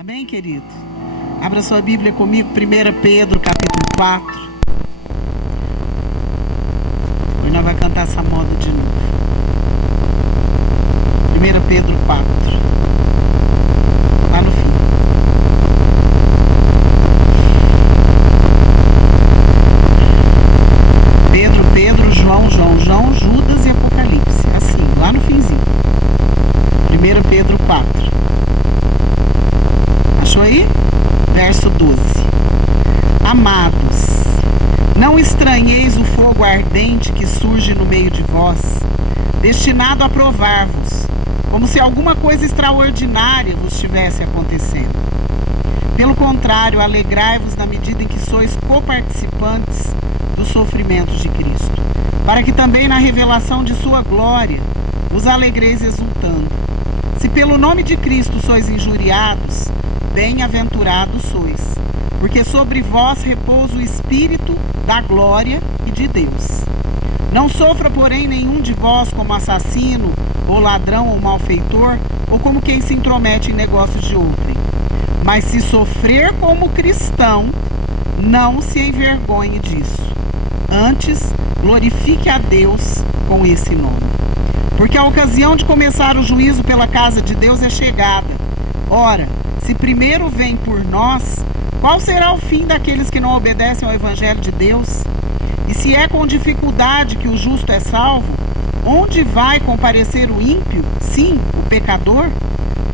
Amém, querido? Abra sua Bíblia comigo, 1 Pedro, capítulo 4. Hoje nós vamos cantar essa moda de novo. 1 Pedro 4. Lá no fim. Pedro, João, Judas e Apocalipse. Assim, lá no finzinho. 1 Pedro 4. Achou aí? Verso 12. Amados, não estranheis o fogo ardente que surge no meio de vós, destinado a provar-vos, como se alguma coisa extraordinária vos estivesse acontecendo. Pelo contrário, alegrai-vos na medida em que sois coparticipantes dos sofrimentos de Cristo, para que também na revelação de sua glória vos alegreis exultando. Se pelo nome de Cristo sois injuriados, bem-aventurados sois, porque sobre vós repousa o Espírito da glória e de Deus. Não sofra, porém, nenhum de vós como assassino, ou ladrão, ou malfeitor, ou como quem se intromete em negócios de outrem. Mas se sofrer como cristão, não se envergonhe disso. Antes, glorifique a Deus com esse nome. Porque a ocasião de começar o juízo pela casa de Deus é chegada. Ora, se primeiro vem por nós, qual será o fim daqueles que não obedecem ao Evangelho de Deus? E se é com dificuldade que o justo é salvo, onde vai comparecer o ímpio? Sim, o pecador?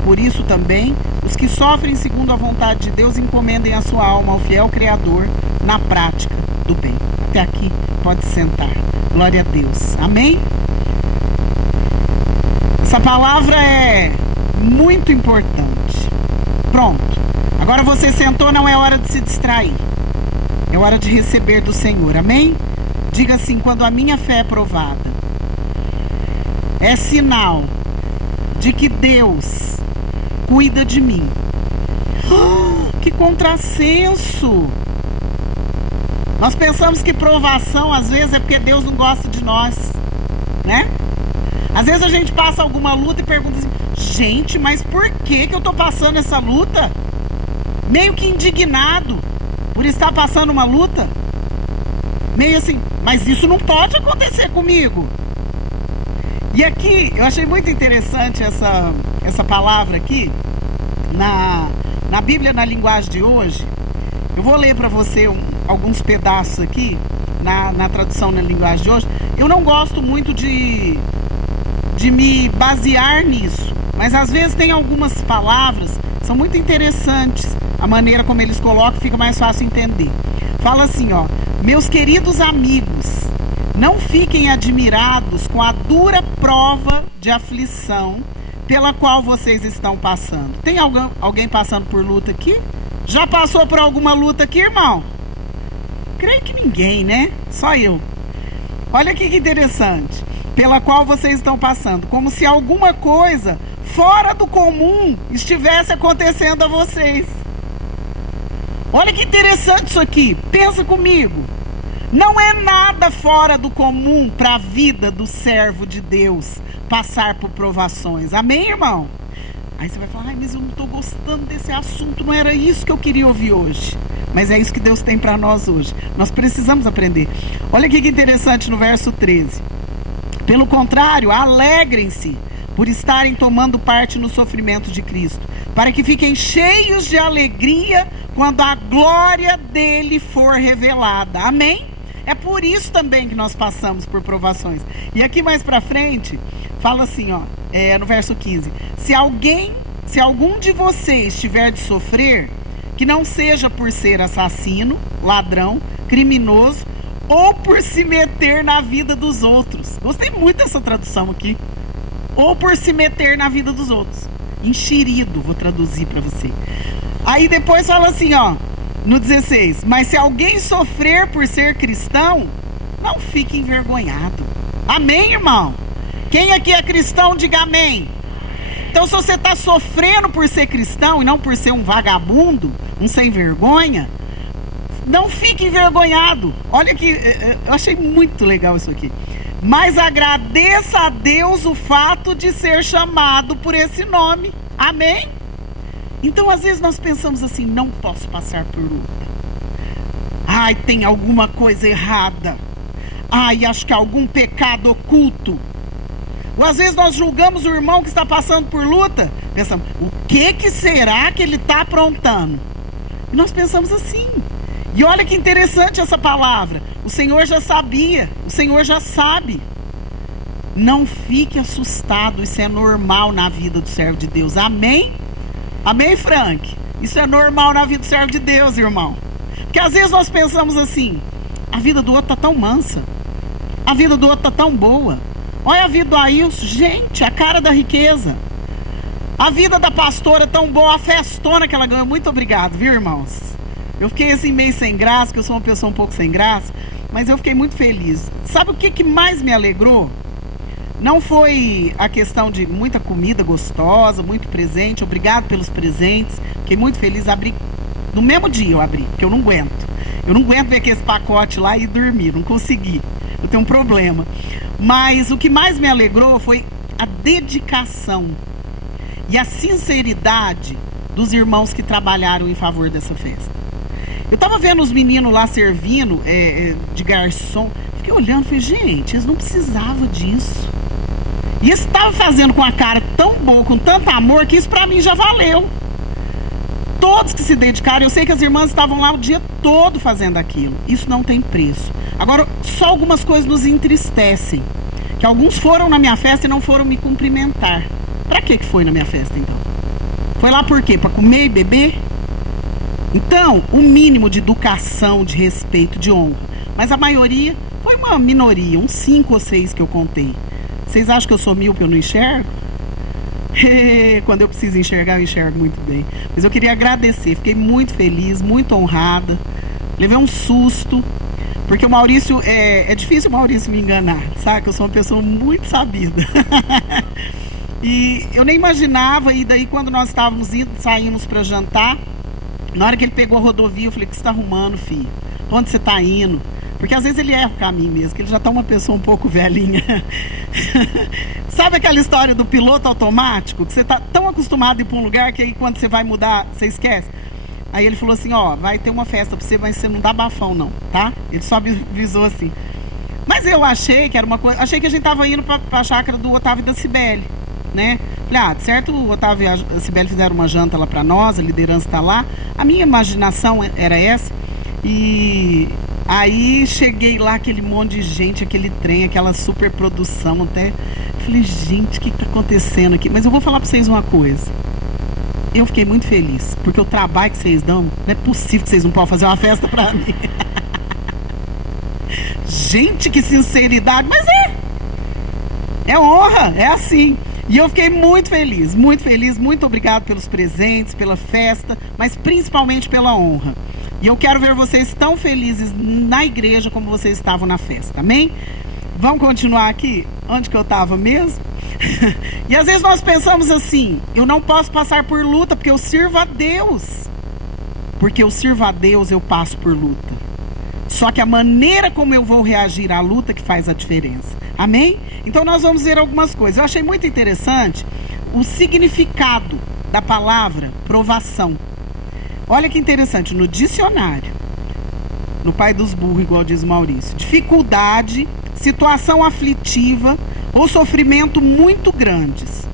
Por isso também, os que sofrem segundo a vontade de Deus encomendem a sua alma ao fiel Criador na prática do bem. Até aqui, pode sentar. Glória a Deus. Amém? Essa palavra é muito importante. Pronto. Agora você sentou, não é hora de se distrair. É hora de receber do Senhor. Amém? Diga assim: quando a minha fé é provada, é sinal de que Deus cuida de mim. Que contrassenso! Nós pensamos que provação, às vezes, é porque Deus não gosta de nós, né? Às vezes a gente passa alguma luta e pergunta assim: gente, mas por que eu estou passando essa luta? Meio que indignado por estar passando uma luta. Meio assim, mas isso não pode acontecer comigo. E aqui, eu achei muito interessante essa palavra aqui, na Bíblia, na linguagem de hoje. Eu vou ler para você alguns pedaços aqui, na tradução na linguagem de hoje. Eu não gosto muito de me basear nisso, mas às vezes tem algumas palavras que são muito interessantes, a maneira como eles colocam fica mais fácil entender. Fala assim, ó: meus queridos amigos, não fiquem admirados com a dura prova de aflição pela qual vocês estão passando. Tem alguém passando por luta aqui? Já passou por alguma luta aqui, irmão? Creio que ninguém, né? Só eu. Olha aqui que interessante. Pela qual vocês estão passando, como se alguma coisa fora do comum estivesse acontecendo a vocês. Olha que interessante isso aqui. Pensa comigo. Não é nada fora do comum para a vida do servo de Deus passar por provações. Amém, irmão? Aí você vai falar: ai, mas eu não estou gostando desse assunto, não era isso que eu queria ouvir hoje. Mas é isso que Deus tem para nós hoje. Nós precisamos aprender. Olha aqui que interessante no verso 13. Pelo contrário, alegrem-se por estarem tomando parte no sofrimento de Cristo, para que fiquem cheios de alegria quando a glória dele for revelada. Amém? É por isso também que nós passamos por provações. E aqui mais para frente, fala assim, ó, no verso 15: se algum de vocês tiver de sofrer, que não seja por ser assassino, ladrão, criminoso, ou por se meter na vida dos outros. Gostei muito dessa tradução aqui. Ou por se meter na vida dos outros. Enxerido, vou traduzir para você. Aí depois fala assim, ó, no 16: mas se alguém sofrer por ser cristão, não fique envergonhado. Amém, irmão? Quem aqui é cristão, diga amém. Então, se você está sofrendo por ser cristão e não por ser um vagabundo, um sem vergonha, não fique envergonhado. Olha aqui, eu achei muito legal isso aqui. Mas agradeça a Deus o fato de ser chamado por esse nome. Amém? Então, às vezes nós pensamos assim, não posso passar por luta. Ai, tem alguma coisa errada. Ai, acho que há algum pecado oculto. Ou às vezes nós julgamos o irmão que está passando por luta. Pensamos, o que será que ele está aprontando? E nós pensamos assim. E olha que interessante essa palavra. O Senhor já sabia, o Senhor já sabe. Não fique assustado, isso é normal na vida do servo de Deus. Amém? Amém, Frank? Isso é normal na vida do servo de Deus, irmão. Porque às vezes nós pensamos assim, a vida do outro está tão mansa. A vida do outro está tão boa. Olha a vida do Ailson, gente, a cara da riqueza. A vida da pastora tão boa, a festona que ela ganhou. Muito obrigado, viu, irmãos? Eu fiquei assim meio sem graça, porque eu sou uma pessoa um pouco sem graça, mas eu fiquei muito feliz. Sabe o que mais me alegrou? Não foi a questão de muita comida gostosa, muito presente. Obrigado pelos presentes. Fiquei muito feliz. Abri no mesmo dia, eu abri, porque eu não aguento. Eu não aguento ver aquele pacote lá e dormir. Não consegui. Eu tenho um problema. Mas o que mais me alegrou foi a dedicação e a sinceridade dos irmãos que trabalharam em favor dessa festa. Eu estava vendo os meninos lá servindo de garçom. Fiquei olhando e falei, gente, eles não precisavam disso. E eles estavam fazendo com a cara tão boa, com tanto amor, que isso para mim já valeu. Todos que se dedicaram, eu sei que as irmãs estavam lá o dia todo fazendo aquilo. Isso não tem preço. Agora, só algumas coisas nos entristecem. Que alguns foram na minha festa e não foram me cumprimentar. Pra que foi na minha festa, então? Foi lá por quê? Pra comer e beber? Então, o mínimo de educação, de respeito, de honra. Mas a maioria foi uma minoria, uns 5 ou 6 que eu contei. Vocês acham que eu sou míope, eu não enxergo? Quando eu preciso enxergar, eu enxergo muito bem. Mas eu queria agradecer, fiquei muito feliz, muito honrada. Levei um susto, porque o Maurício, é difícil o Maurício me enganar, sabe? Que eu sou uma pessoa muito sabida. E eu nem imaginava, e daí quando nós estávamos indo, saímos para jantar, na hora que ele pegou a rodovia, eu falei, o que você está arrumando, filho? Onde você está indo? Porque às vezes ele erra o caminho mesmo, que ele já está uma pessoa um pouco velhinha. Sabe aquela história do piloto automático? Que você está tão acostumado a ir para um lugar que aí quando você vai mudar, você esquece. Aí ele falou assim, ó, vai ter uma festa para você, mas você não dá bafão não, tá? Ele só avisou assim. Mas eu achei que era uma coisa, achei que a gente estava indo para a chácara do Otávio e da Cibele, né? Falei, certo, o Otávio e a Cibele fizeram uma janta lá para nós, a liderança está lá. A minha imaginação era essa. E aí cheguei lá, aquele monte de gente, aquele trem, aquela super produção até. Falei, gente, o que está acontecendo aqui? Mas eu vou falar para vocês uma coisa. Eu fiquei muito feliz, porque o trabalho que vocês dão, não é possível que vocês não possam fazer uma festa para mim. Gente, que sinceridade, mas é honra, é assim. E eu fiquei muito feliz, muito obrigado pelos presentes, pela festa, mas principalmente pela honra. E eu quero ver vocês tão felizes na igreja como vocês estavam na festa, amém? Vamos continuar aqui? Onde que eu estava mesmo? E às vezes nós pensamos assim, eu não posso passar por luta porque eu sirvo a Deus. Porque eu sirvo a Deus, eu passo por luta. Só que a maneira como eu vou reagir à luta que faz a diferença. Amém? Então nós vamos ver algumas coisas. Eu achei muito interessante o significado da palavra provação. Olha que interessante, no dicionário, no pai dos burros, igual diz o Maurício, dificuldade, situação aflitiva ou sofrimento muito grandes,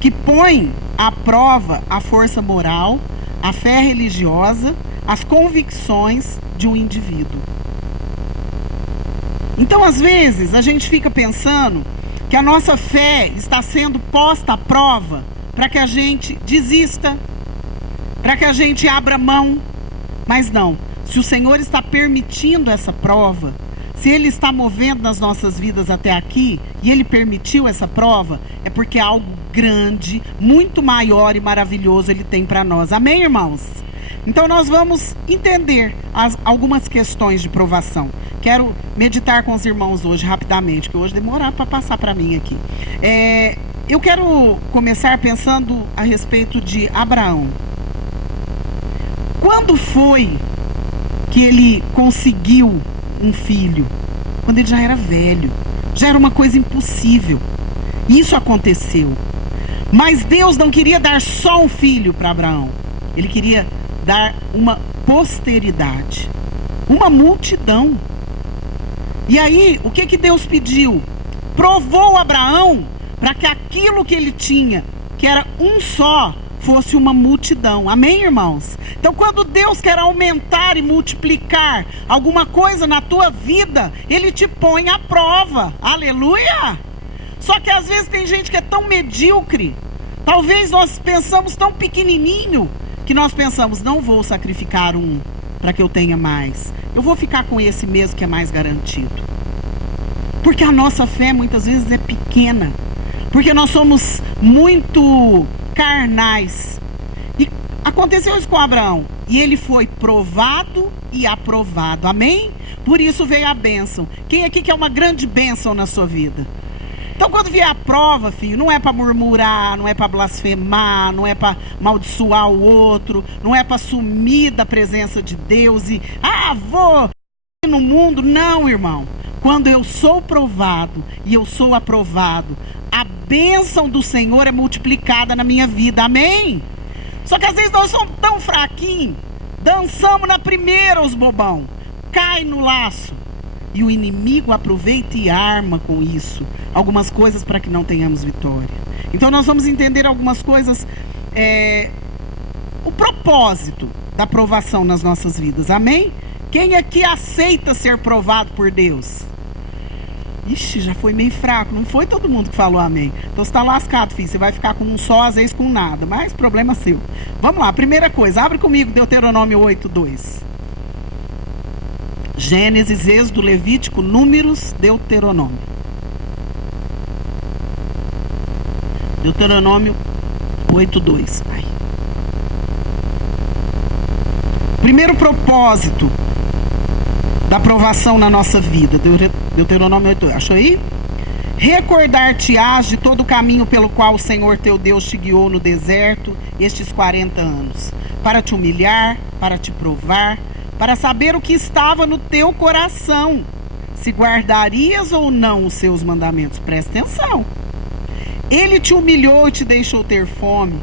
que põe à prova a força moral, a fé religiosa, as convicções de um indivíduo. Então, às vezes, a gente fica pensando que a nossa fé está sendo posta à prova para que a gente desista, para que a gente abra mão. Mas não, se o Senhor está permitindo essa prova, se Ele está movendo nas nossas vidas até aqui, e Ele permitiu essa prova, é porque algo grande, muito maior e maravilhoso Ele tem para nós. Amém, irmãos? Então nós vamos entender algumas questões de provação. Quero meditar com os irmãos hoje rapidamente, que hoje demorar para passar para mim aqui. Eu quero começar pensando a respeito de Abraão. Quando foi que ele conseguiu um filho? Quando ele já era velho. Já era uma coisa impossível. Isso aconteceu. Mas Deus não queria dar só um filho para Abraão. Ele queria dar uma posteridade, uma multidão. E aí, o que Deus pediu? Provou Abraão para que aquilo que ele tinha, que era um só, fosse uma multidão. Amém, irmãos? Então, quando Deus quer aumentar e multiplicar alguma coisa na tua vida, Ele te põe à prova. Aleluia! Só que às vezes tem gente que é tão medíocre. Talvez nós pensamos tão pequenininho, que nós pensamos, não vou sacrificar um para que eu tenha mais. Eu vou ficar com esse mesmo que é mais garantido. Porque a nossa fé muitas vezes é pequena. Porque nós somos muito carnais. E aconteceu isso com Abraão. E ele foi provado e aprovado. Amém? Por isso veio a bênção. Quem aqui quer uma grande bênção na sua vida? Então quando vier a prova, filho, não é para murmurar, não é para blasfemar, não é para amaldiçoar o outro, não é para sumir da presença de Deus e, vou no mundo. Não, irmão. Quando eu sou provado e eu sou aprovado, a bênção do Senhor é multiplicada na minha vida. Amém? Só que às vezes nós somos tão fraquinhos, dançamos na primeira os bobão, cai no laço. E o inimigo aproveita e arma com isso algumas coisas para que não tenhamos vitória. Então nós vamos entender algumas coisas, o propósito da provação nas nossas vidas. Amém? Quem aqui aceita ser provado por Deus? Ixi, já foi meio fraco. Não foi todo mundo que falou amém. Então você está lascado, filho. Você vai ficar com um só, às vezes com nada. Mas problema seu. Vamos lá, primeira coisa. Abre comigo Deuteronômio 8:2. Gênesis, Êxodo, Levítico, Números, Deuteronômio. Deuteronômio 8:2. Primeiro propósito da aprovação na nossa vida. Deuteronômio 8:2. Achou aí? Recordar-te-ás de todo o caminho pelo qual o Senhor teu Deus te guiou no deserto estes 40 anos, para te humilhar, para te provar, para saber o que estava no teu coração, se guardarias ou não os seus mandamentos. Presta atenção. Ele te humilhou e te deixou ter fome,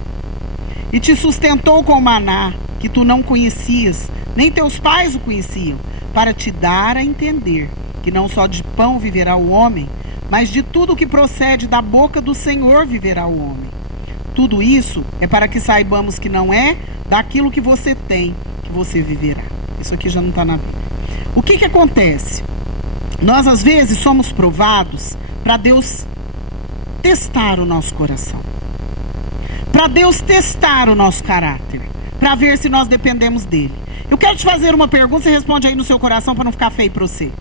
e te sustentou com maná, que tu não conhecias, nem teus pais o conheciam, para te dar a entender que não só de pão viverá o homem, mas de tudo que procede da boca do Senhor viverá o homem. Tudo isso é para que saibamos que não é daquilo que você tem que você viverá. Isso aqui já não está na Bíblia. O que acontece? Nós às vezes somos provados para Deus testar o nosso coração, para Deus testar o nosso caráter, para ver se nós dependemos dele. Eu quero te fazer uma pergunta, você responde aí no seu coração para não ficar feio para você.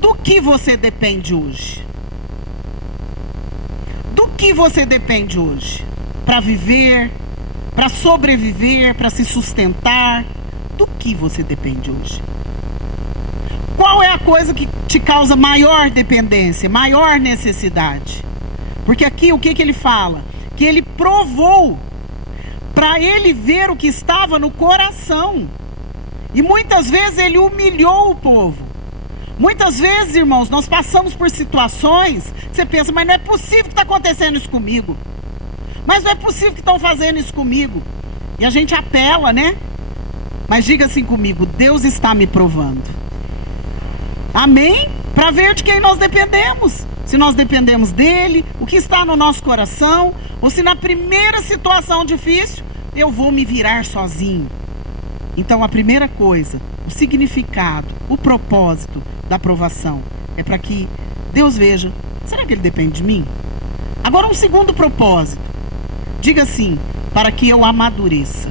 Do que você depende hoje? Do que você depende hoje? Para viver, para sobreviver, para se sustentar? Do que você depende hoje? Qual é a coisa que te causa maior dependência, maior necessidade? Porque aqui o que ele fala? Que ele provou para ele ver o que estava no coração. E muitas vezes ele humilhou o povo. Muitas vezes, irmãos, nós passamos por situações que você pensa, mas não é possível que está acontecendo isso comigo. Mas não é possível que estão fazendo isso comigo. E a gente apela, né? Mas diga assim comigo, Deus está me provando. Amém? Para ver de quem nós dependemos. Se nós dependemos dele, o que está no nosso coração, ou se na primeira situação difícil, eu vou me virar sozinho. Então a primeira coisa, o significado, o propósito da aprovação é para que Deus veja, será que ele depende de mim? Agora um segundo propósito, diga assim, para que eu amadureça.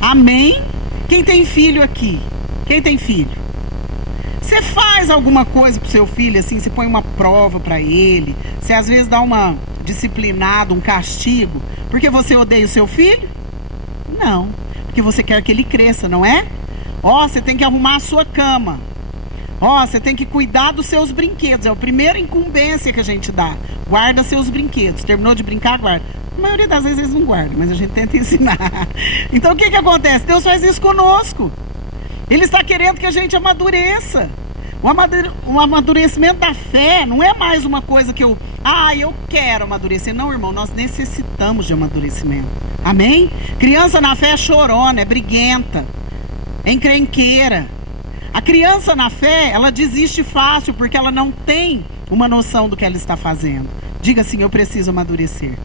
Amém? Quem tem filho aqui? Quem tem filho? Você faz alguma coisa pro seu filho assim, você põe uma prova para ele, você às vezes dá uma disciplinada, um castigo, porque você odeia o seu filho? Não, porque você quer que ele cresça, não é? Você tem que arrumar a sua cama. Você tem que cuidar dos seus brinquedos. É a primeira incumbência que a gente dá. Guarda seus brinquedos. Terminou de brincar, guarda. A maioria das vezes eles não guardam, mas a gente tenta ensinar. Então o que acontece? Deus faz isso conosco. Ele está querendo que a gente amadureça. O amadurecimento da fé não é mais uma coisa que eu quero amadurecer. Não, irmão, nós necessitamos de amadurecimento. Amém? Criança na fé é chorona, é briguenta, é encrenqueira. A criança na fé, ela desiste fácil porque ela não tem uma noção do que ela está fazendo. Diga assim: eu preciso amadurecer.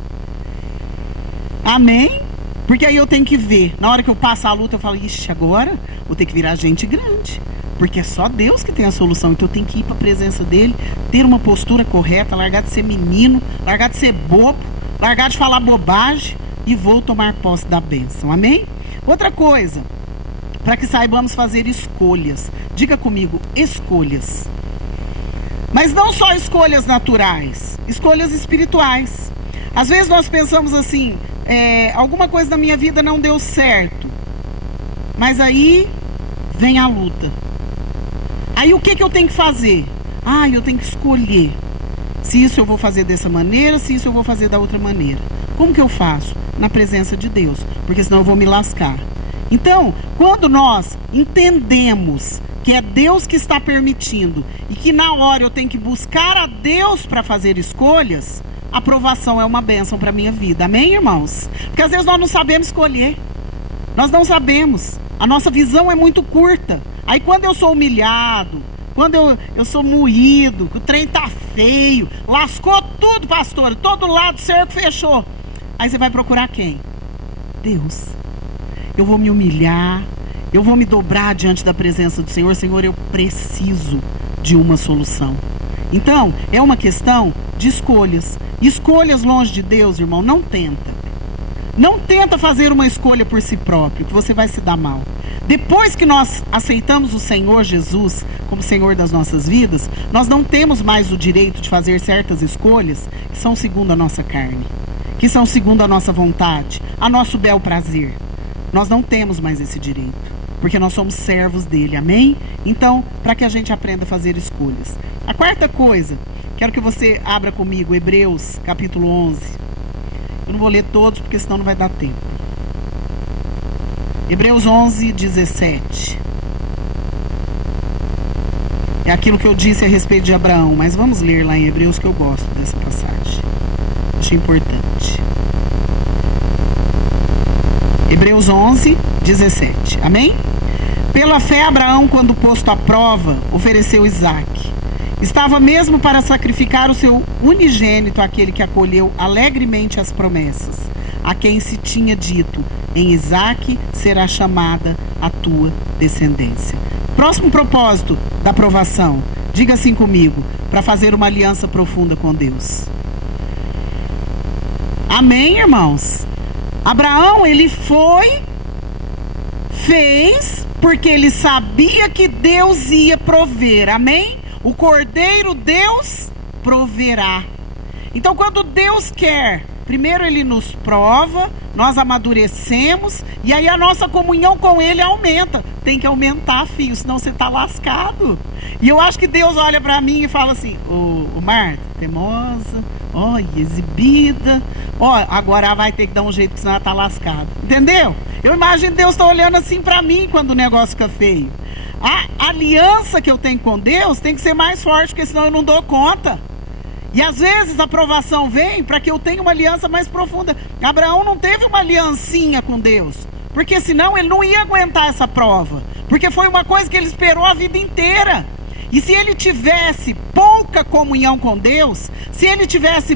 Amém? Porque aí eu tenho que ver. Na hora que eu passo a luta, eu falo: ixi, agora vou ter que virar gente grande. Porque é só Deus que tem a solução. Então eu tenho que ir para a presença dele, ter uma postura correta, largar de ser menino, largar de ser bobo, largar de falar bobagem e vou tomar posse da bênção. Amém? Outra coisa, para que saibamos fazer escolhas. Diga comigo: escolhas. Mas não só escolhas naturais, escolhas espirituais. Às vezes nós pensamos assim: alguma coisa na minha vida não deu certo. Mas aí vem a luta. Aí o que eu tenho que fazer? Eu tenho que escolher se isso eu vou fazer dessa maneira, se isso eu vou fazer da outra maneira. Como que eu faço? Na presença de Deus, porque senão eu vou me lascar. Então, quando nós entendemos que é Deus que está permitindo e que na hora eu tenho que buscar a Deus para fazer escolhas, a aprovação é uma bênção para a minha vida. Amém, irmãos? Porque às vezes nós não sabemos escolher. Nós não sabemos. A nossa visão é muito curta. Aí quando eu sou humilhado, quando eu sou moído, que o trem tá feio, lascou tudo, pastor, todo lado o cerco fechou. Aí você vai procurar quem? Deus. Eu vou me humilhar, eu vou me dobrar diante da presença do Senhor. Senhor, eu preciso de uma solução. Então, é uma questão de escolhas. Escolhas longe de Deus, irmão, não tenta. Não tenta fazer uma escolha por si próprio, que você vai se dar mal. Depois que nós aceitamos o Senhor Jesus como Senhor das nossas vidas, nós não temos mais o direito de fazer certas escolhas que são segundo a nossa carne, que são segundo a nossa vontade, a nosso bel prazer. Nós não temos mais esse direito, porque nós somos servos dele, amém? Então, para que a gente aprenda a fazer escolhas. A quarta coisa, quero que você abra comigo Hebreus capítulo 11. Eu não vou ler todos, porque senão não vai dar tempo. Hebreus 11, 17. É aquilo que eu disse a respeito de Abraão, mas vamos ler lá em Hebreus, que eu gosto dessa passagem. Acho importante. Hebreus 11, 17. Amém? Pela fé, Abraão, quando posto à prova, ofereceu Isaque. Estava mesmo para sacrificar o seu unigênito, aquele que acolheu alegremente as promessas, a quem se tinha dito: em Isaque será chamada a tua descendência. Próximo propósito da aprovação, diga assim comigo: para fazer uma aliança profunda com Deus. Amém, irmãos? Abraão, ele fez, porque ele sabia que Deus ia prover, amém? O Cordeiro Deus proverá. Então, quando Deus quer, primeiro ele nos prova, nós amadurecemos, e aí a nossa comunhão com ele aumenta. Tem que aumentar, filho, senão você está lascado. E eu acho que Deus olha para mim e fala assim: ô Marta, teimosa, exibida, agora vai ter que dar um jeito, porque senão ela está lascada. Entendeu? Eu imagino Deus tá olhando assim para mim quando o negócio fica feio. A aliança que eu tenho com Deus tem que ser mais forte, porque senão eu não dou conta. E às vezes a aprovação vem para que eu tenha uma aliança mais profunda. Abraão não teve uma aliancinha com Deus, porque senão ele não ia aguentar essa prova, porque foi uma coisa que ele esperou a vida inteira. E se ele tivesse pouca comunhão com Deus, se ele tivesse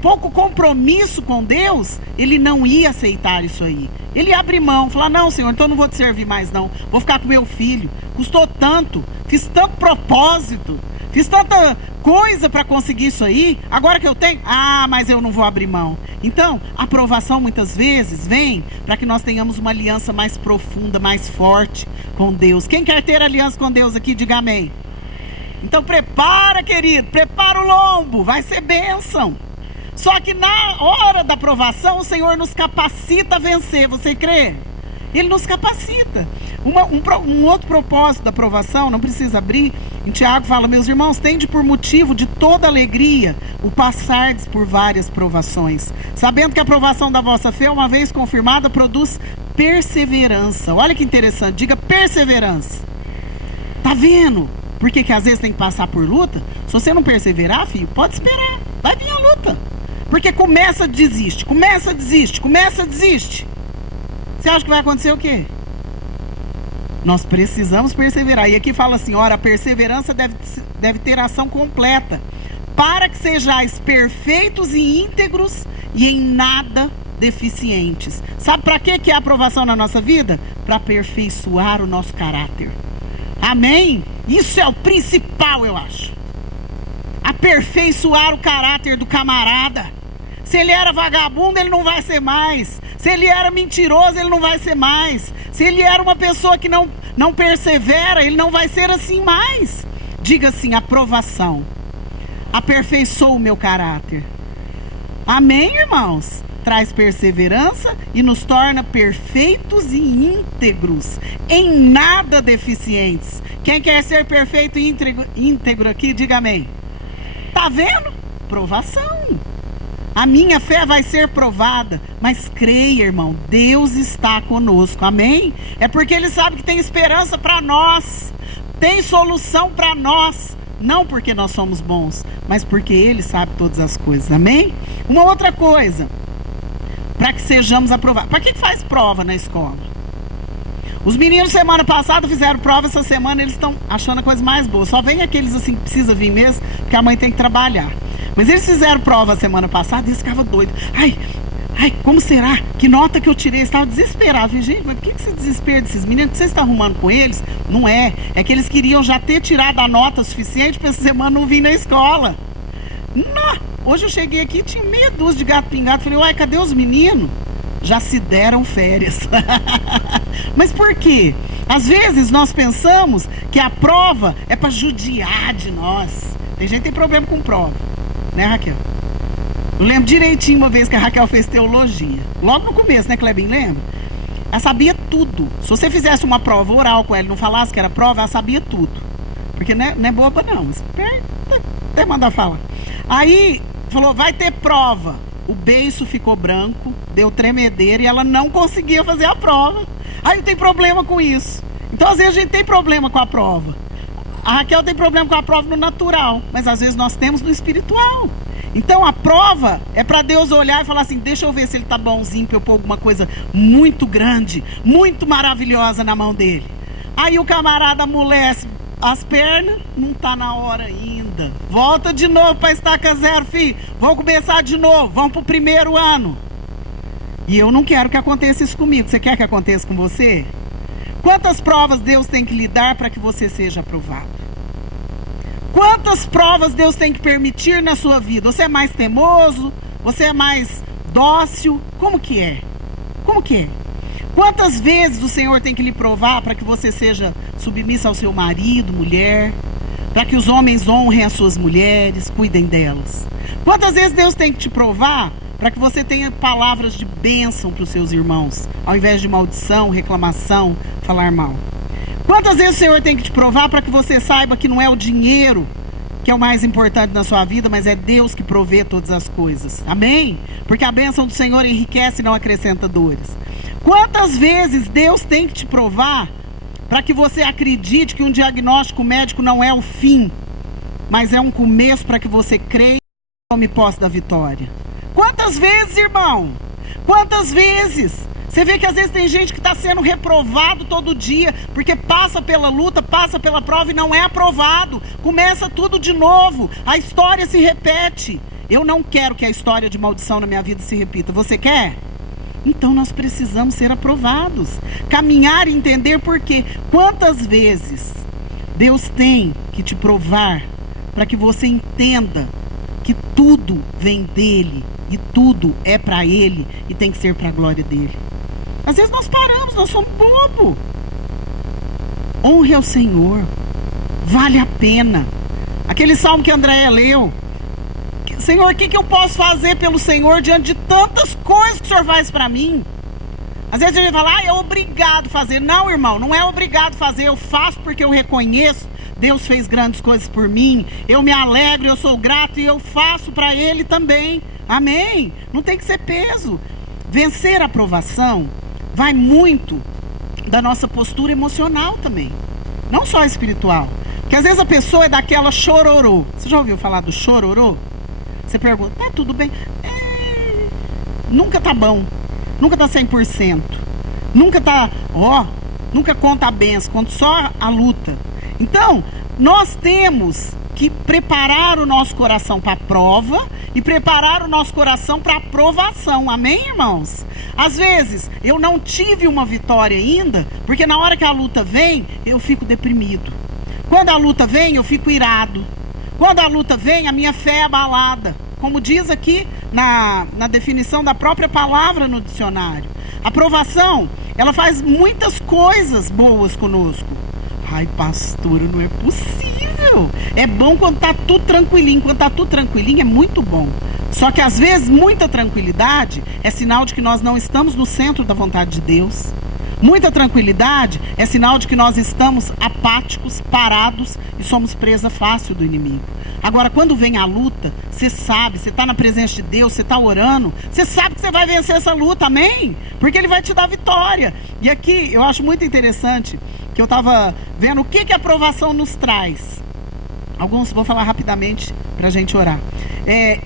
pouco compromisso com Deus, ele não ia aceitar isso aí. Ele abre mão, fala: não, Senhor, então não vou te servir mais não, vou ficar com meu filho, custou tanto, fiz tanto propósito, fiz tanta coisa para conseguir isso aí, agora que eu tenho, mas eu não vou abrir mão. Então, a aprovação muitas vezes vem para que nós tenhamos uma aliança mais profunda, mais forte com Deus. Quem quer ter aliança com Deus aqui, diga amém. Então prepara, querido, prepara o lombo, vai ser bênção. Só que na hora da aprovação, o Senhor nos capacita a vencer, você crê? Ele nos capacita. Um outro propósito da aprovação, não precisa abrir, em Tiago fala: meus irmãos, tende por motivo de toda alegria o passardes por várias provações, sabendo que a aprovação da vossa fé, uma vez confirmada, produz perseverança. Olha que interessante, diga perseverança. Tá vendo? Por que às vezes tem que passar por luta? Se você não perseverar, filho, pode esperar. Vai vir a luta. Porque começa, desiste. Começa, desiste. Começa, desiste. Você acha que vai acontecer o quê? Nós precisamos perseverar. E aqui fala assim, ora, a perseverança deve ter ação completa, para que sejais perfeitos e íntegros e em nada deficientes. Sabe para que é a aprovação na nossa vida? Para aperfeiçoar o nosso caráter. Amém? Isso é o principal, eu acho. Aperfeiçoar o caráter do camarada. Se ele era vagabundo, ele não vai ser mais. Se ele era mentiroso, ele não vai ser mais. Se ele era uma pessoa que não persevera, ele não vai ser assim mais. Diga assim, aprovação. Aperfeiçoa o meu caráter. Amém, irmãos? Traz perseverança e nos torna perfeitos e íntegros, em nada deficientes. Quem quer ser perfeito e íntegro aqui, diga amém. Tá vendo? Provação. A minha fé vai ser provada, mas creia, irmão, Deus está conosco, amém? É porque Ele sabe que tem esperança para nós, tem solução para nós, não porque nós somos bons, mas porque Ele sabe todas as coisas, amém? Uma outra coisa, para que sejamos aprovados. Para que faz prova na escola? Os meninos semana passada fizeram prova, essa semana eles estão achando a coisa mais boa. Só vem aqueles assim que precisa vir mesmo, porque a mãe tem que trabalhar. Mas eles fizeram prova semana passada e eles ficavam doidos. Ai, como será? Que nota que eu tirei? Eles estavam desesperados. Eu falei, gente, mas por que você desespera desses meninos? O que você está arrumando com eles? Não é. É que eles queriam já ter tirado a nota suficiente para essa semana não vir na escola. Não. Hoje eu cheguei aqui e tinha meia dúzia de gato pingado. Falei, uai, cadê os meninos? Já se deram férias. Mas por quê? Às vezes nós pensamos que a prova é para judiar de nós. Tem gente que tem problema com prova, né, Raquel? Eu lembro direitinho uma vez que a Raquel fez teologia. Logo no começo, né, Clebinho? Lembra? Ela sabia tudo. Se você fizesse uma prova oral com ela e não falasse que era prova, ela sabia tudo. Porque não é boba não. Até mandar falar. Aí falou, vai ter prova. O beiço ficou branco, deu tremedeira e ela não conseguia fazer a prova. Aí tem problema com isso. Então às vezes a gente tem problema com a prova. A Raquel tem problema com a prova no natural, mas às vezes nós temos no espiritual. Então a prova é para Deus olhar e falar assim, deixa eu ver se ele tá bonzinho para eu pôr alguma coisa muito grande, muito maravilhosa na mão dele. Aí o camarada amolece as pernas, não tá na hora ainda. Volta de novo para estaca zero, filho. Vamos começar de novo, vamos pro primeiro ano. E eu não quero que aconteça isso comigo. Você quer que aconteça com você? Quantas provas Deus tem que lhe dar para que você seja aprovado? Quantas provas Deus tem que permitir na sua vida? Você é mais teimoso? Você é mais dócil? Como que é? Como que é? Quantas vezes o Senhor tem que lhe provar para que você seja submissa ao seu marido, mulher? Para que os homens honrem as suas mulheres, cuidem delas? Quantas vezes Deus tem que te provar para que você tenha palavras de bênção para os seus irmãos, ao invés de maldição, reclamação, falar mal? Quantas vezes o Senhor tem que te provar para que você saiba que não é o dinheiro que é o mais importante na sua vida, mas é Deus que provê todas as coisas? Amém? Porque a bênção do Senhor enriquece e não acrescenta dores. Quantas vezes Deus tem que te provar para que você acredite que um diagnóstico médico não é o fim, mas é um começo para que você creia e tome posse da vitória? Quantas vezes, irmão? Quantas vezes? Você vê que às vezes tem gente que está sendo reprovado todo dia, porque passa pela luta, passa pela prova e não é aprovado. Começa tudo de novo, a história se repete. Eu não quero que a história de maldição na minha vida se repita. Você quer? Então nós precisamos ser aprovados. Caminhar e entender por quê. Quantas vezes Deus tem que te provar para que você entenda que tudo vem dele e tudo é para ele e tem que ser para a glória dele. Às vezes nós paramos, nós somos bobo. Honre ao Senhor. Vale a pena. Aquele salmo que a Andréia leu. Senhor, o que eu posso fazer pelo Senhor diante de tantas coisas que o Senhor faz para mim? Às vezes a gente fala, é obrigado a fazer. Não, irmão, não é obrigado a fazer. Eu faço porque eu reconheço. Deus fez grandes coisas por mim. Eu me alegro, eu sou grato e eu faço para Ele também. Amém? Não tem que ser peso. Vencer a provação vai muito da nossa postura emocional também. não só espiritual. Porque às vezes a pessoa é daquela chororô. Você já ouviu falar do chororô? Você pergunta, tá tudo bem? Nunca tá bom. Nunca tá 100%. Nunca tá, nunca conta a benção, conta só a luta. Então, nós temos que preparar o nosso coração para a prova e preparar o nosso coração para a aprovação. Amém, irmãos? Às vezes, eu não tive uma vitória ainda, porque na hora que a luta vem, eu fico deprimido. Quando a luta vem, eu fico irado. Quando a luta vem, a minha fé é abalada. Como diz aqui na definição da própria palavra no dicionário. A aprovação, ela faz muitas coisas boas conosco. Ai, pastor, não é possível. É bom quando tá tudo tranquilinho. Quando tá tudo tranquilinho é muito bom. Só que às vezes muita tranquilidade é sinal de que nós não estamos no centro da vontade de Deus. Muita tranquilidade é sinal de que nós estamos apáticos, parados e somos presa fácil do inimigo. Agora, quando vem a luta, você sabe, você está na presença de Deus, você está orando, você sabe que você vai vencer essa luta, amém? Porque Ele vai te dar vitória. E aqui, eu acho muito interessante, que eu estava vendo o que a aprovação nos traz. Alguns, vou falar rapidamente para a gente orar.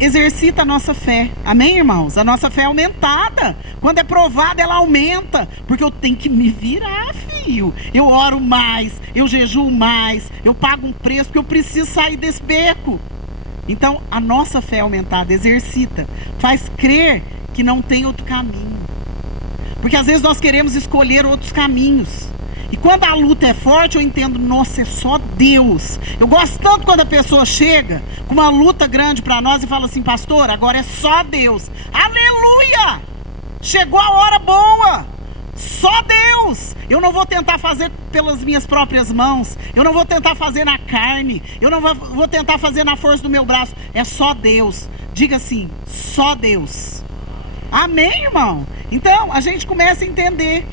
Exercita a nossa fé, amém, irmãos? A nossa fé é aumentada. Quando é provada, ela aumenta. Porque eu tenho que me virar, filho. Eu oro mais, eu jejuo mais, eu pago um preço, porque eu preciso sair desse beco. Então, a nossa fé é aumentada, exercita. Faz crer que não tem outro caminho. Porque às vezes nós queremos escolher outros caminhos. E quando a luta é forte, eu entendo, nossa, é só Deus. Eu gosto tanto quando a pessoa chega com uma luta grande para nós e fala assim, pastor, agora é só Deus. Aleluia! Chegou a hora boa. Só Deus. Eu não vou tentar fazer pelas minhas próprias mãos. Eu não vou tentar fazer na carne. Eu não vou tentar fazer na força do meu braço. É só Deus. Diga assim, só Deus. Amém, irmão? Então, a gente começa a entender.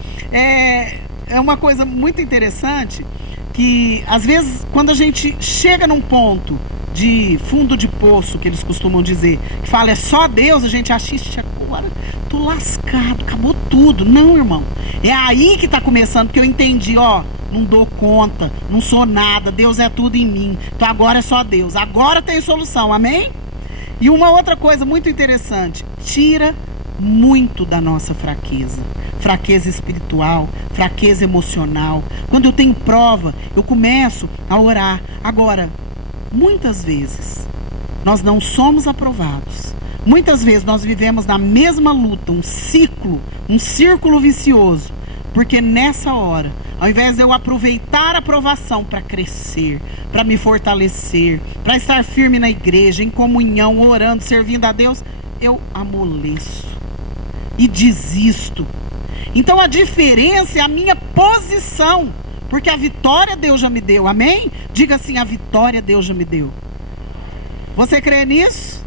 É uma coisa muito interessante que, às vezes, quando a gente chega num ponto de fundo de poço, que eles costumam dizer, que fala, é só Deus, a gente acha, agora tô lascado, acabou tudo. Não, irmão, é aí que tá começando, porque eu entendi, não dou conta, não sou nada, Deus é tudo em mim, então agora é só Deus, agora tem solução, amém? E uma outra coisa muito interessante, tira muito da nossa fraqueza. Fraqueza espiritual, fraqueza emocional. Quando eu tenho prova, eu começo a orar. Agora, muitas vezes, nós não somos aprovados. Muitas vezes nós vivemos na mesma luta, um círculo vicioso. Porque nessa hora, ao invés de eu aproveitar a aprovação para crescer, para me fortalecer, para estar firme na igreja, em comunhão, orando, servindo a Deus, eu amoleço e desisto. Então a diferença é a minha posição, porque a vitória Deus já me deu, amém? Diga assim, a vitória Deus já me deu. Você crê nisso?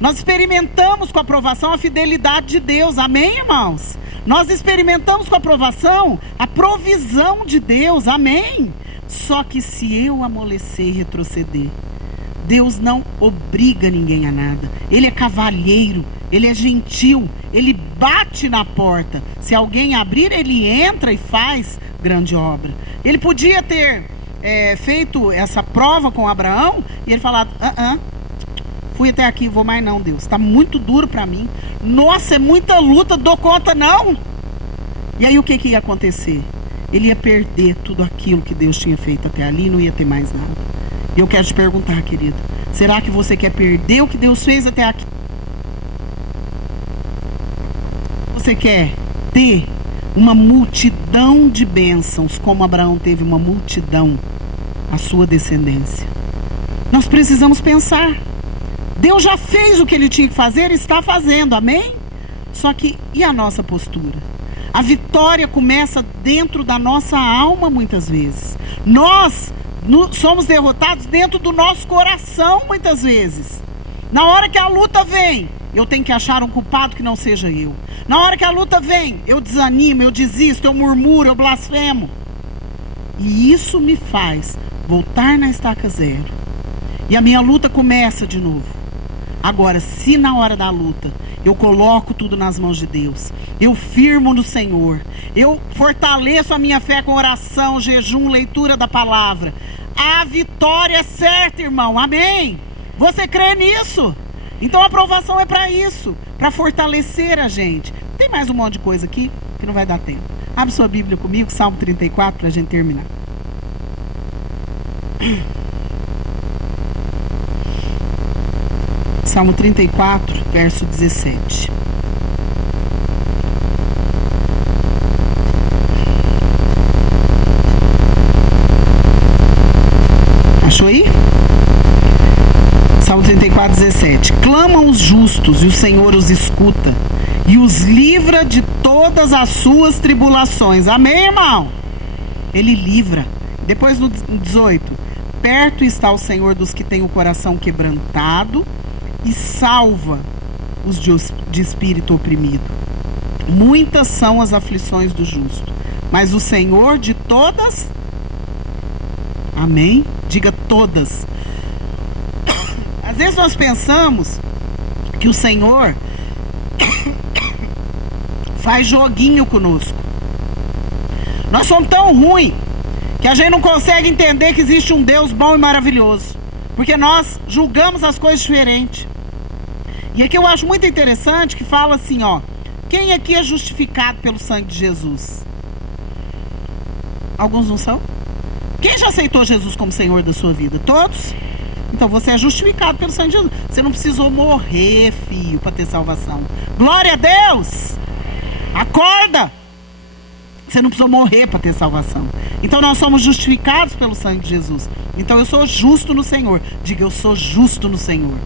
Nós experimentamos com a aprovação a fidelidade de Deus, amém, irmãos? Nós experimentamos com a aprovação a provisão de Deus, amém? Só que se eu amolecer e retroceder, Deus não obriga ninguém a nada. Ele é cavalheiro, Ele é gentil, Ele bate na porta. Se alguém abrir, Ele entra e faz grande obra. Ele podia ter feito essa prova com Abraão e ele falado, fui até aqui, vou mais não, Deus, está muito duro para mim. Nossa, é muita luta, dou conta não. E aí o que ia acontecer? Ele ia perder tudo aquilo que Deus tinha feito até ali, não ia ter mais nada. E eu quero te perguntar, querido, será que você quer perder o que Deus fez até aqui? Você quer ter uma multidão de bênçãos, como Abraão teve uma multidão, a sua descendência? Nós precisamos pensar. Deus já fez o que Ele tinha que fazer e está fazendo, amém? Só que, e a nossa postura? A vitória começa dentro da nossa alma muitas vezes. Nós somos derrotados dentro do nosso coração muitas vezes. Na hora que a luta vem, eu tenho que achar um culpado que não seja eu. Na hora que a luta vem, eu desanimo, eu desisto, eu murmuro, eu blasfemo. E isso me faz voltar na estaca zero. E a minha luta começa de novo. Agora, se na hora da luta eu coloco tudo nas mãos de Deus, eu firmo no Senhor, eu fortaleço a minha fé com oração, jejum, leitura da palavra, a vitória é certa, irmão, amém? Você crê nisso? Então a aprovação é para isso, para fortalecer a gente. Tem mais um monte de coisa aqui que não vai dar tempo. Abre sua Bíblia comigo, Salmo 34, para a gente terminar. Salmo 34, verso 17. Achou aí? Salmo 34, 17. Clamam os justos e o Senhor os escuta e os livra de todas as suas tribulações. Amém, irmão? Ele livra. Depois no 18. Perto está o Senhor dos que têm o coração quebrantado e salva os de espírito oprimido. Muitas são as aflições do justo, mas o Senhor de todas, amém? Diga todas. Às vezes nós pensamos que o Senhor faz joguinho conosco. Nós somos tão ruins que a gente não consegue entender que existe um Deus bom e maravilhoso, porque nós julgamos as coisas diferentes. E aqui eu acho muito interessante que fala assim, ó, quem aqui é justificado pelo sangue de Jesus? Alguns não são? Quem já aceitou Jesus como Senhor da sua vida? Todos? Então você é justificado pelo sangue de Jesus. Você não precisou morrer, filho, para ter salvação. Glória a Deus! Acorda! Você não precisou morrer para ter salvação. Então nós somos justificados pelo sangue de Jesus. Então eu sou justo no Senhor. Diga, eu sou justo no Senhor.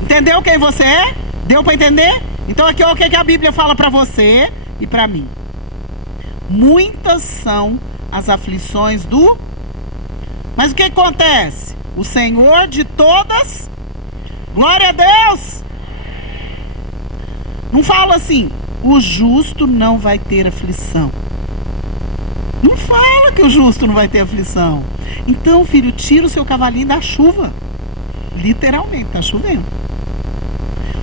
Entendeu quem você é? Deu para entender? Então aqui ó, o que a Bíblia fala para você e para mim. Muitas são as aflições do... Mas o que acontece? O Senhor de todas... Glória a Deus! Não fala assim, o justo não vai ter aflição. Não fala que o justo não vai ter aflição. Então, filho, tira o seu cavalinho da chuva. Literalmente, está chovendo.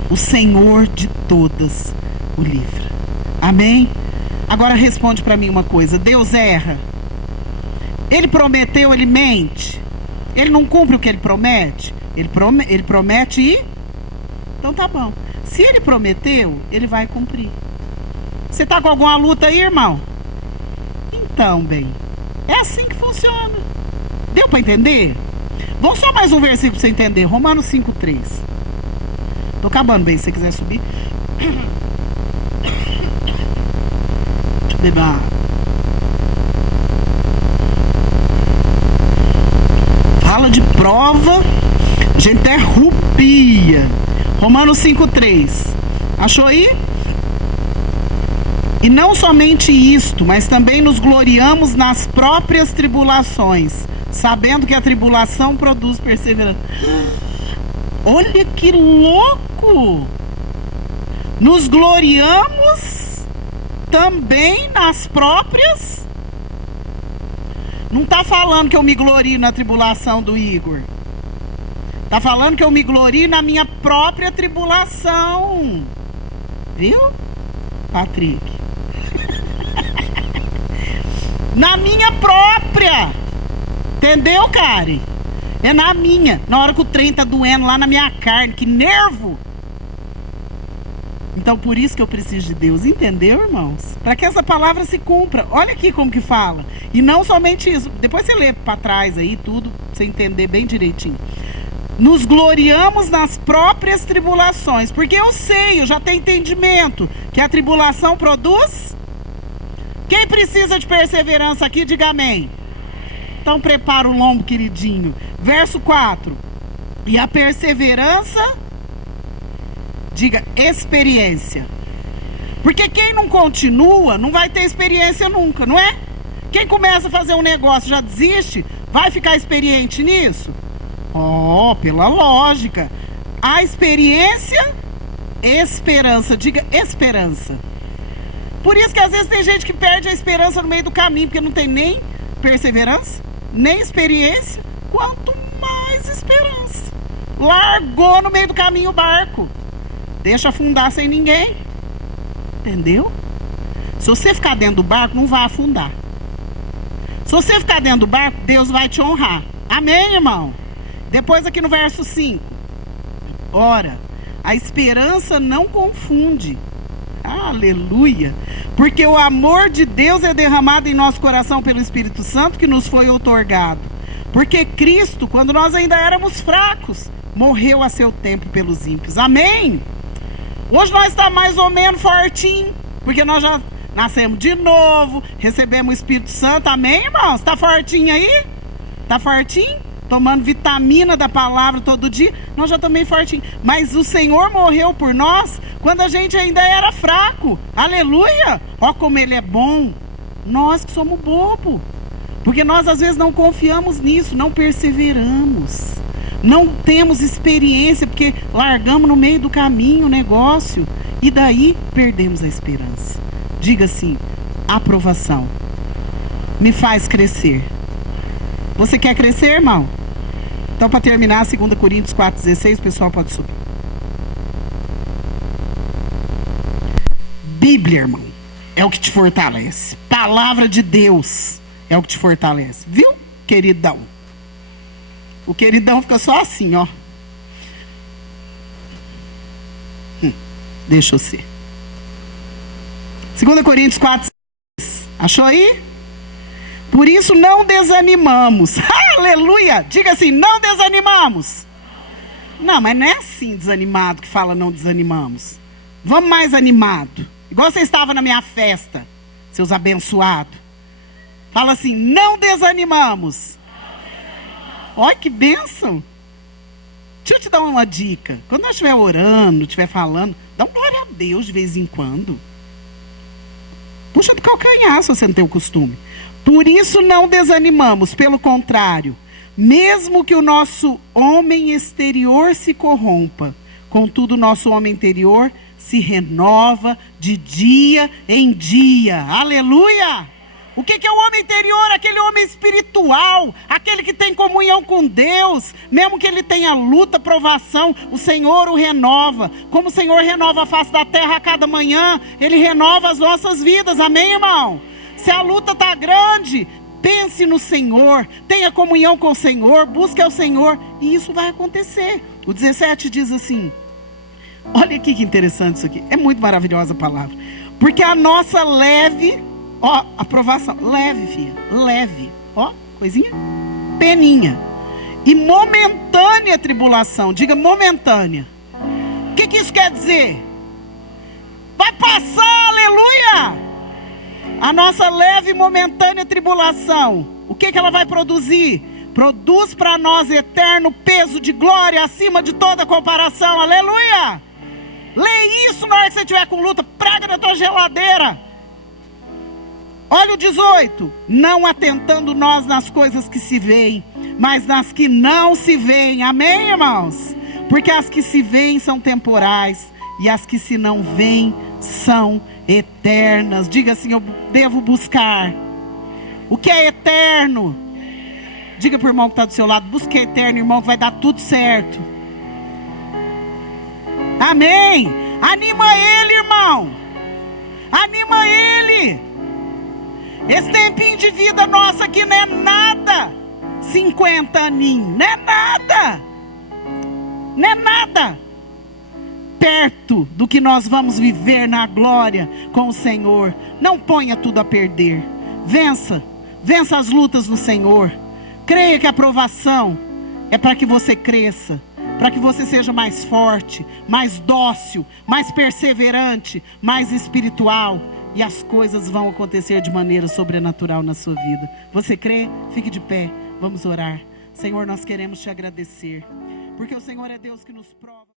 O Senhor de todas o livra. Amém? Agora responde para mim uma coisa. Deus erra? Ele prometeu, ele mente? Ele não cumpre o que ele promete? Ele promete e... Então tá bom. Se ele prometeu, ele vai cumprir. Você está com alguma luta aí, irmão? Então, bem, é assim que funciona. Deu para entender? Vamos só mais um versículo para você entender. Romanos 5:3. Tô acabando, bem, se você quiser subir. Deixa eu beber uma... Fala de prova, a gente até rupia. Romanos 5:3. Achou aí? E não somente isto, mas também nos gloriamos nas próprias tribulações, sabendo que a tribulação produz perseverança. Olha que louco! Nos gloriamos também nas próprias... Não está falando que eu me glorio na tribulação do Igor. Está falando que eu me glorio na minha própria tribulação. Viu, Patrick? Na minha própria. Entendeu, Karen? É na minha. Na hora que o trem tá doendo lá na minha carne. Que nervo! Então por isso que eu preciso de Deus. Entendeu, irmãos? Para que essa palavra se cumpra. Olha aqui como que fala. E não somente isso. Depois você lê para trás aí tudo. Pra você entender bem direitinho. Nos gloriamos nas próprias tribulações. Porque eu sei, eu já tenho entendimento. Que a tribulação produz... Quem precisa de perseverança aqui, diga amém. Então prepara o lombo, queridinho. Verso 4. E a perseverança, diga experiência. Porque quem não continua, não vai ter experiência nunca, não é? Quem começa a fazer um negócio já desiste, vai ficar experiente nisso? Oh, pela lógica. A experiência, esperança. Diga esperança. Por isso que às vezes tem gente que perde a esperança no meio do caminho, porque não tem nem perseverança, nem experiência, quanto mais esperança. Largou no meio do caminho o barco. Deixa afundar sem ninguém. Entendeu? Se você ficar dentro do barco, não vai afundar. Se você ficar dentro do barco, Deus vai te honrar. Amém, irmão? Depois aqui no verso 5. Ora, a esperança não confunde. Aleluia. Porque o amor de Deus é derramado em nosso coração pelo Espírito Santo que nos foi outorgado. Porque Cristo, quando nós ainda éramos fracos, morreu a seu tempo pelos ímpios. Amém? Hoje nós estamos mais ou menos fortinhos, porque nós já nascemos de novo, recebemos o Espírito Santo. Amém, irmãos? Está fortinho aí? Está fortinho? Tomando vitamina da palavra todo dia? Nós já estamos meio fortinhos. Mas o Senhor morreu por nós quando a gente ainda era fraco. Aleluia! Ó como Ele é bom. Nós que somos bobo. Porque nós às vezes não confiamos nisso, não perseveramos. Não temos experiência, porque largamos no meio do caminho o negócio. E daí perdemos a esperança. Diga assim: aprovação me faz crescer. Você quer crescer, irmão? Então, para terminar, 2 Coríntios 4,16, o pessoal pode subir. Bíblia, irmão, é o que te fortalece. Palavra de Deus é o que te fortalece. Viu, queridão? O queridão fica só assim, ó. Deixa eu ser. 2 Coríntios 4,16. Achou aí? Por isso não desanimamos. Aleluia! Diga assim: não desanimamos. Não, mas não é assim desanimado que fala não desanimamos. Vamos mais animado. Igual você estava na minha festa, seus abençoados. Fala assim: não desanimamos. Olha que bênção. Deixa eu te dar uma dica. Quando nós estiver orando, estiver falando, dá um glória a Deus de vez em quando. Puxa do calcanhar se você não tem o costume. Por isso não desanimamos, pelo contrário, mesmo que o nosso homem exterior se corrompa, contudo o nosso homem interior se renova de dia em dia. Aleluia! O que é o homem interior? Aquele homem espiritual, aquele que tem comunhão com Deus, mesmo que ele tenha luta, provação, o Senhor o renova. Como o Senhor renova a face da terra a cada manhã, Ele renova as nossas vidas. Amém, irmão? Se a luta está grande, pense no Senhor, tenha comunhão com o Senhor, busque ao Senhor, e isso vai acontecer. O 17 diz assim, olha aqui que interessante isso aqui, é muito maravilhosa a palavra. Porque a nossa leve, ó, aprovação, leve, filha, leve, ó, coisinha, peninha, e momentânea tribulação, diga momentânea. O que isso quer dizer? Vai passar, aleluia! A nossa leve e momentânea tribulação, o que ela vai produzir? Produz para nós eterno peso de glória acima de toda comparação, aleluia! Lê isso na hora que você estiver com luta, praga na tua geladeira. Olha o 18, não atentando nós nas coisas que se veem, mas nas que não se veem, amém, irmãos? Porque as que se veem são temporais, e as que se não veem são eternas. Diga assim, eu devo buscar o que é eterno. Diga para o irmão que está do seu lado, busque eterno, irmão, que vai dar tudo certo. Amém? Anima ele, irmão. Anima ele. Esse tempinho de vida nossa aqui não é nada. 50 aninhos, não é nada. Não é nada perto do que nós vamos viver na glória com o Senhor. Não ponha tudo a perder. Vença as lutas no Senhor. Creia que a aprovação é para que você cresça, para que você seja mais forte, mais dócil, mais perseverante, mais espiritual, e as coisas vão acontecer de maneira sobrenatural na sua vida. Você crê? Fique de pé, vamos orar. Senhor, nós queremos te agradecer, porque o Senhor é Deus que nos prova.